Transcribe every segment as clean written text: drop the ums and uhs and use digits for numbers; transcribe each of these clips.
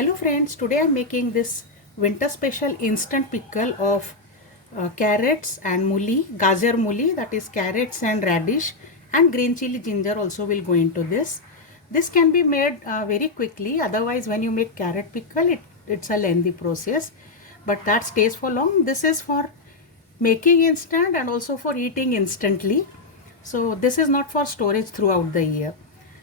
Hello friends, today I am making this winter special instant pickle of carrots and mooli, gajar mooli, that is carrots and radish, and green chili ginger also will go into this. This can be made very quickly, otherwise when you make carrot pickle it's a lengthy process, but that stays for long. This is for making instant and also for eating instantly. So this is not for storage throughout the year.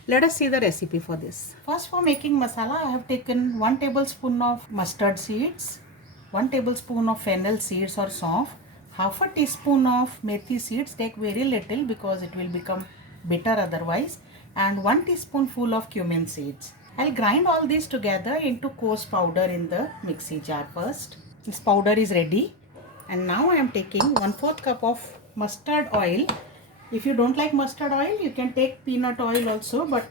Let us see the recipe for this. First, for making masala, I have taken 1 tablespoon of mustard seeds, 1 tablespoon of fennel seeds or saunf, half a teaspoon of methi seeds. Take very little because it will become bitter otherwise, and 1 teaspoonful of cumin seeds. I'll grind all these together into coarse powder in the mixie jar first. This powder is ready, and now I am taking 1/4 cup of mustard oil. If you don't like mustard oil, you can take peanut oil also, but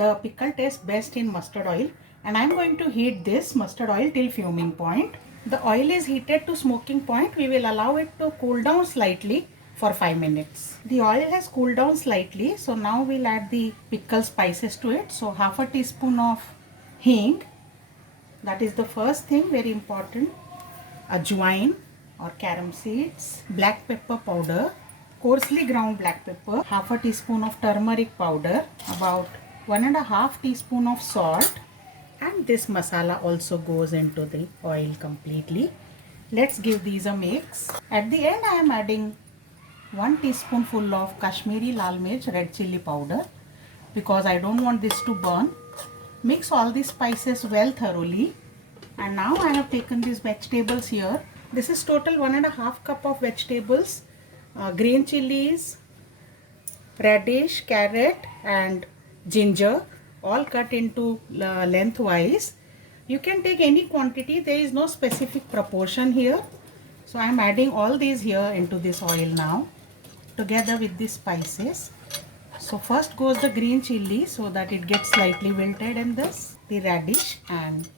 the pickle tastes best in mustard oil. And I am going to heat this mustard oil till fuming point. The oil is heated to smoking point. We will allow it to cool down slightly for 5 minutes. The oil has cooled down slightly, so now we'll add the pickle spices to it. So half a teaspoon of hing, that is the first thing, very important. Ajwain or carom seeds, black pepper powder, coarsely ground black pepper, half a teaspoon of turmeric powder, about 1.5 teaspoon of salt, and this masala also goes into the oil completely. Let's give these a mix. At the end I am adding 1 teaspoonful of Kashmiri Lal Mirch red chili powder because I don't want this to burn. Mix all these spices well thoroughly, and now I have taken these vegetables here. This is total 1.5 cup of vegetables, green chilies, radish, carrot and ginger, all cut into lengthwise. You can take any quantity, there is no specific proportion here. So I am adding all these here into this oil now together with the spices. So first goes the green chili so that it gets slightly wilted in this, the radish and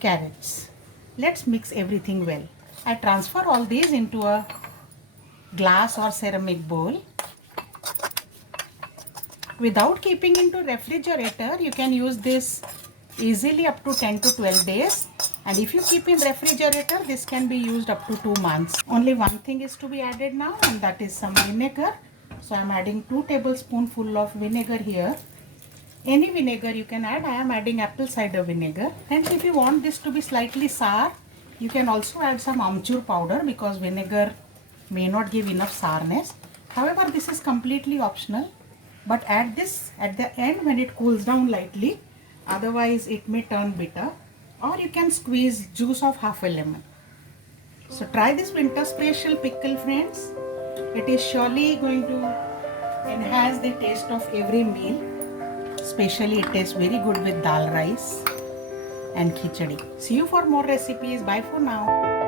carrots. Let's mix everything well. I transfer all these into a glass or ceramic bowl. Without keeping into refrigerator, you can use this easily up to 10 to 12 days. And if you keep in refrigerator, this can be used up to 2 months. Only one thing is to be added now, and that is some vinegar. So I am adding 2 tablespoonful of vinegar here. Any vinegar you can add. I am adding apple cider vinegar. And if you want this to be slightly sour, you can also add some amchur powder because vinegar may not give enough sourness. However, this is completely optional, but add this at the end when it cools down lightly, otherwise it may turn bitter. Or you can squeeze juice of half a lemon. So try this winter special pickle, friends. It is surely going to enhance the taste of every meal. Especially it tastes very good with dal rice and khichdi. See you for more recipes. Bye for now.